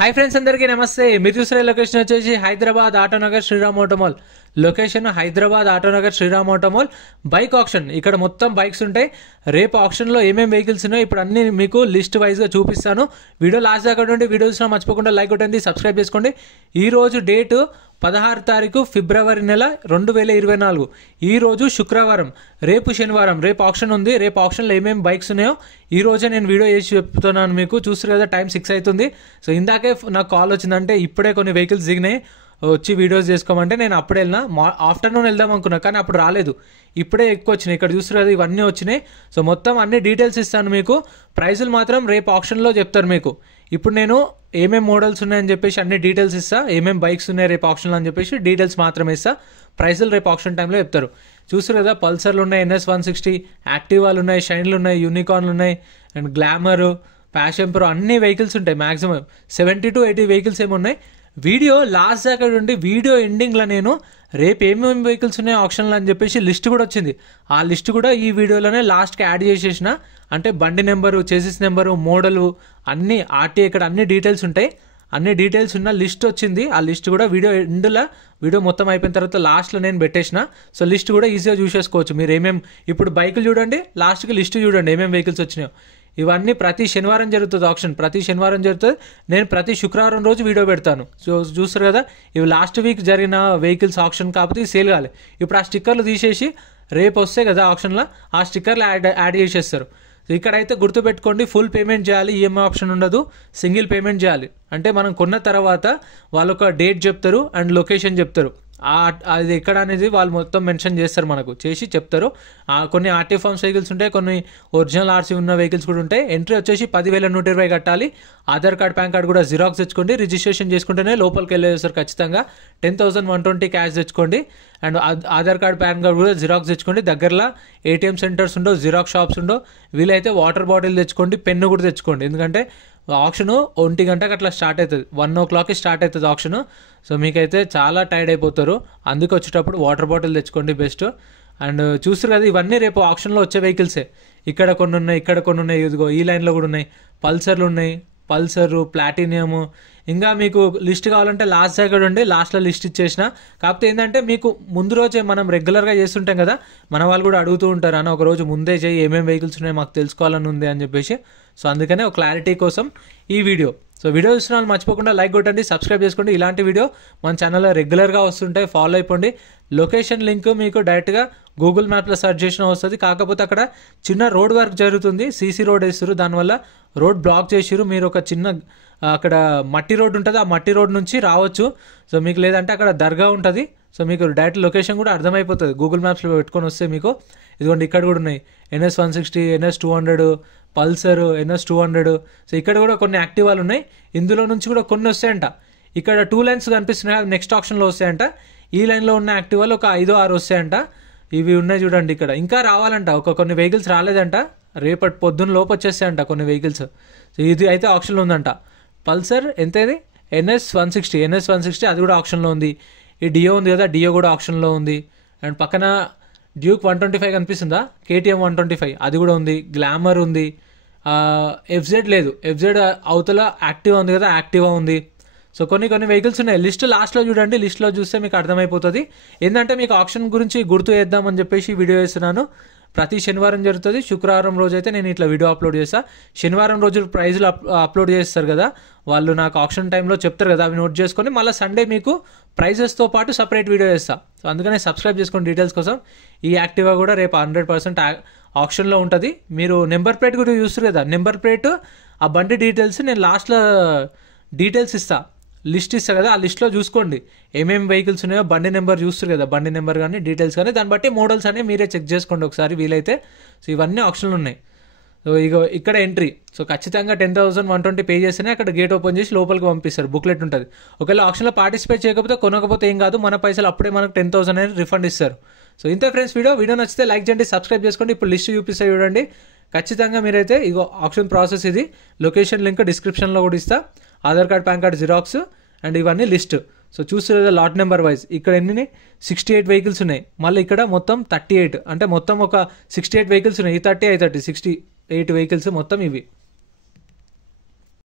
Hi friends, అందరికీ నమస్తే. మీరు చూసిన లొకేషన్ వచ్చేసి Hyderabad Autonagar Shriram Automall location. Hyderabad Autonagar Shriram Automall bike option. ఇక్కడ మొత్తం బైక్స్ ఉంటాయి. రేపు ఆప్షన్లో ఏమేమి వెహికల్స్ ఉన్నాయో ఇప్పుడు అన్ని మీకు లిస్ట్ వైజ్గా చూపిస్తాను. వీడియో లాస్ట్ దాకా ఉండి వీడియో చూసినా మర్చిపోకుండా లైక్ కొట్టండి, సబ్స్క్రైబ్ చేసుకోండి. ఈ రోజు డేటు 16 తారీఖు ఫిబ్రవరి నెల 2024. ఈ రోజు శుక్రవారం, రేపు శనివారం. రేపు ఆప్షన్ ఉంది. రేపు ఆప్షన్లో ఏమేమి బైక్స్ ఉన్నాయో ఈ రోజే నేను వీడియో చేసి చెప్తున్నాను మీకు. చూస్తారు కదా, టైం 6 అవుతుంది. సో ఇందాకే నాకు కాల్ వచ్చిందంటే ఇప్పుడే కొన్ని వెహికల్స్ దిగినాయి, వచ్చి వీడియోస్ చేసుకోమంటే నేను అప్పుడే వెళ్ళినా. ఆఫ్టర్నూన్ వెళ్దాం అనుకున్నా కానీ అప్పుడు రాలేదు. ఇప్పుడే ఎక్కువ వచ్చినాయి. ఇక్కడ చూస్తారు కదా, ఇవన్నీ వచ్చినాయి. సో మొత్తం అన్ని డీటెయిల్స్ ఇస్తాను మీకు. ప్రైజులు మాత్రం రేపు ఆప్షన్లో చెప్తారు మీకు. ఇప్పుడు నేను ఏమేమి మోడల్స్ ఉన్నాయని చెప్పేసి అన్ని డీటెయిల్స్ ఇస్తా. ఏమేమి బైక్స్ ఉన్నాయి రేపు ఆప్షన్లో అని చెప్పేసి డీటెయిల్స్ మాత్రమే ఇస్తా. ప్రైజులు రేపు ఆప్షన్ టైంలో చెప్తారు. చూస్తారు కదా, పల్సర్లు ఉన్నాయి, NS 160, యాక్టివాలు ఉన్నాయి, షైన్లు ఉన్నాయి, యూనికార్న్లు ఉన్నాయి, అండ్ గ్లామర్, ప్యాషన్ ప్రో, అన్ని వెహికల్స్ ఉంటాయి. మాక్సిమం 70 to 80 వెహికల్స్ ఏమి ఉన్నాయి. వీడియో లాస్ట్ దాకా ఉండి వీడియో ఎండింగ్లో నేను రేపు ఏమేమి వెహికల్స్ ఉన్నాయో ఆప్షన్లో అని చెప్పేసి లిస్ట్ కూడా వచ్చింది. ఆ లిస్ట్ కూడా ఈ వీడియోలోనే లాస్ట్కి యాడ్ చేసేసిన. అంటే బండి నెంబరు, చేసిస్ నెంబరు, మోడలు, అన్ని ఆర్టీ, ఇక్కడ అన్ని డీటెయిల్స్ ఉంటాయి. అన్ని డీటెయిల్స్ ఉన్న లిస్ట్ వచ్చింది. ఆ లిస్ట్ కూడా వీడియో ఎండ్లో, వీడియో మొత్తం అయిపోయిన తర్వాత లాస్ట్లో నేను పెట్టేసిన. సో లిస్ట్ కూడా ఈజీగా చూసేసుకోవచ్చు మీరు. ఏమేమి ఇప్పుడు బైకులు చూడండి, లాస్ట్కి లిస్ట్ చూడండి ఏమేమి వెహికల్స్ వచ్చినాయో. ఇవన్నీ ప్రతి శనివారం జరుగుతుంది ఆప్షన్. ప్రతి శనివారం జరుగుతుంది. నేను ప్రతి శుక్రవారం రోజు వీడియో పెడతాను. సో చూస్తారు కదా, ఇవి లాస్ట్ వీక్ జరిగిన వెహికల్స్ ఆప్షన్ కాకపోతే సేల్ కావాలి. ఇప్పుడు ఆ స్టిక్కర్లు తీసేసి రేపు వస్తాయి కదా ఆప్షన్లో, ఆ స్టిక్కర్లు యాడ్ చేసేస్తారు. ఇక్కడైతే గుర్తుపెట్టుకోండి, ఫుల్ పేమెంట్ చేయాలి. ఈఎంఐ ఆప్షన్ ఉండదు, సింగిల్ పేమెంట్ చేయాలి. అంటే మనం కొన్న తర్వాత వాళ్ళు ఒక డేట్ చెప్తారు అండ్ లొకేషన్ చెప్తారు. అది ఎక్కడ అనేది వాళ్ళు మొత్తం మెన్షన్ చేస్తారు, మనకు చేసి చెప్తారు. కొన్ని ఆర్టీ ఫార్మ్స్ వెహికల్స్ ఉంటాయి, కొన్ని ఒరిజినల్ ఆర్సీ ఉన్న వెహికల్స్ కూడా ఉంటాయి. ఎంట్రీ వచ్చేసి 10,120 కట్టాలి. ఆధార్ కార్డ్, పాన్ కార్డ్ కూడా జిరాక్స్ తెచ్చుకోండి. రిజిస్ట్రేషన్ చేసుకుంటేనే లోపలికి వెళ్ళేస్తారు ఖచ్చితంగా. 10,120 క్యాష్ తెచ్చుకోండి. And Aadhaar card, pan card కూడా జిరాక్స్ తెచ్చుకోండి. దగ్గరలో ATM సెంటర్స్ ఉండవు, జిరాక్స్ షాప్స్ ఉండవు. వీలైతే వాటర్ బాటిల్ తెచ్చుకోండి, పెన్ను కూడా తెచ్చుకోండి. ఎందుకంటే ఆప్షన్ 1 గంటకు అట్లా స్టార్ట్ అవుతుంది, 1 o'clock స్టార్ట్ అవుతుంది ఆప్షన్. సో మీకైతే చాలా టైర్డ్ అయిపోతారు. అందుకు వచ్చేటప్పుడు వాటర్ బాటిల్ తెచ్చుకోండి బెస్ట్. అండ్ చూస్తారు కదా, ఇవన్నీ రేపు ఆప్షన్లో వచ్చే వెహికల్సే. ఇక్కడ కొన్ని ఉన్నాయి, ఇక్కడ కొన్ని ఉన్నాయి. ఇదిగో ఈ లైన్లో కూడా ఉన్నాయి. పల్సర్లు ఉన్నాయి, పల్సరు, ప్లాటినియము. ఇంకా మీకు లిస్ట్ కావాలంటే లాస్ట్ దగ్గర ఉండి లాస్ట్లో లిస్ట్ ఇచ్చేసిన. కాకపోతే ఏంటంటే మీకు ముందు రోజే మనం రెగ్యులర్గా చేస్తుంటాం కదా, మన వాళ్ళు కూడా అడుగుతూ ఉంటారు అన్న ఒక రోజు ముందే చేయి, ఏమేమి వెహికల్స్ ఉన్నాయి మాకు తెలుసుకోవాలని ఉంది అని చెప్పేసి. సో అందుకనే ఒక క్లారిటీ కోసం ఈ వీడియో. సో వీడియో చూసిన వాళ్ళు మర్చిపోకుండా లైక్ కొట్టండి, సబ్స్క్రైబ్ చేసుకోండి. ఇలాంటి వీడియో మన ఛానల్లో రెగ్యులర్గా వస్తుంటాయి, ఫాలో అయిపోండి. లొకేషన్ లింక్ మీకు డైరెక్ట్గా గూగుల్ మ్యాప్లో సెర్చ్ చేసినా వస్తుంది. కాకపోతే అక్కడ చిన్న రోడ్ వర్క్ జరుగుతుంది, సీసీ రోడ్ వేస్తారు, దానివల్ల రోడ్ బ్లాక్ చేసిరు. మీరు ఒక చిన్న అక్కడ మట్టి రోడ్ ఉంటుంది, ఆ మట్టి రోడ్ నుంచి రావచ్చు. సో మీకు లేదంటే అక్కడ దర్గా ఉంటుంది. సో మీకు డైరెక్ట్ లొకేషన్ కూడా అర్థమైపోతుంది గూగుల్ మ్యాప్స్లో పెట్టుకొని వస్తే మీకు. ఇదిగోండి ఇక్కడ కూడా ఉన్నాయి, NS 160, NS 200, Pulsar, NS 200. So ఇక్కడ కూడా కొన్ని యాక్టివాలు ఉన్నాయి. ఇందులో నుంచి కూడా కొన్ని వస్తాయంట. ఇక్కడ 2 లైన్స్ కనిపిస్తున్నాయి, నెక్స్ట్ ఆప్షన్లో వస్తాయంట. ఈ లైన్లో ఉన్న యాక్టివాలు ఒక 5-6 వస్తాయంట. ఇవి ఉన్నాయి చూడండి ఇక్కడ. ఇంకా రావాలంట, కొన్ని వెహికల్స్ రాలేదంట. రేపటి పొద్దున్న లోపు వచ్చేస్తాయంట కొన్ని వెహికల్స్. సో ఇది అయితే ఆప్షన్లో ఉందంట. పల్సర్ ఎంత, ఇది NS 160 అది కూడా ఆప్షన్లో ఉంది. ఈ డియో ఉంది కదా, డియో కూడా ఆప్షన్లో ఉంది. అండ్ పక్కన డ్యూక్ 125 కనిపిస్తుందా, KTM 125 అది కూడా ఉంది. గ్లామర్ ఉంది. FZ లేదు, FZ అవతల యాక్టివా ఉంది కదా, యాక్టివా ఉంది. సో కొన్ని వెహికల్స్ ఉన్నాయి. లిస్ట్ లాస్ట్లో చూడండి, లిస్ట్లో చూస్తే మీకు అర్థమైపోతుంది. ఏంటంటే మీకు ఆప్షన్ గురించి గుర్తు చేద్దామని చెప్పేసి వీడియో చేస్తున్నాను. ప్రతి శనివారం జరుగుతుంది. శుక్రవారం రోజు అయితే నేను ఇట్లా వీడియో అప్లోడ్ చేస్తాను. శనివారం రోజు ప్రైజ్లు అప్లోడ్ చేస్తారు కదా వాళ్ళు, నాకు ఆప్షన్ టైంలో చెప్తారు కదా, అవి నోట్ చేసుకొని మళ్ళీ సండే మీకు ప్రైజెస్తో పాటు సపరేట్ వీడియో చేస్తాను. సో అందుకనే సబ్స్క్రైబ్ చేసుకోండి డీటెయిల్స్ కోసం. ఈ యాక్టివా కూడా రేపు 100% ఆప్షన్లో ఉంటుంది. మీరు నెంబర్ ప్లేట్ కూడా చూస్తారు కదా, నెంబర్ ప్లేట్, ఆ బండి డీటెయిల్స్ నేను లాస్ట్లో డీటెయిల్స్ ఇస్తాను, లిస్ట్ ఇస్తా కదా, ఆ లిస్ట్లో చూసుకోండి ఏమేమి వెహికల్స్ ఉన్నాయో. బండి నెంబర్ చూస్తారు కదా, బండి నెంబర్ కానీ డీటెయిల్స్ కానీ, దాన్ని బట్టి మోడల్స్ అనేవి మీరే చెక్ చేసుకోండి ఒకసారి వీలైతే. సో ఇవన్నీ ఆప్షన్లు ఉన్నాయి. సో ఇక్కడ ఎంట్రీ. సో ఖచ్చితంగా 10,120 పే చేస్తేనే అక్కడ గేట్ ఓపెన్ చేసి లోపలికి పంపిస్తారు. బుక్లెట్ ఉంటుంది. ఒకవేళ ఆప్షన్లో పార్టిసిపేట్ చేయకపోతే, కొనకపోతే ఏం కాదు, మన పైసలు అప్పుడే మనకు 10,000 అనేది రిఫండ్ ఇస్తారు. సో ఇంతే ఫ్రెండ్స్ వీడియో నచ్చితే లైక్ చేయండి, సబ్స్క్రైబ్ చేసుకోండి. ఇప్పుడు లిస్ట్ చూపిస్తే చూడండి. ఖచ్చితంగా మీరైతే ఇగో ఆప్షన్ ప్రాసెస్ ఇది. లొకేషన్ లింక్ డిస్క్రిప్షన్లో కూడా ఇస్తా. Aadhaar card, pan card xerox and ఇవన్నీ లిస్ట్. సో చూస్తే లాట్ నెంబర్ వైజ్ ఇక్కడ ఎన్ని 68 వెహికల్స్ ఉన్నాయి. మళ్ళీ ఇక్కడ మొత్తం 38, అంటే మొత్తం ఒక 68 వెహికల్స్ ఉన్నాయి. ఈ 30, 68 వెహికల్స్ మొత్తం ఇవి.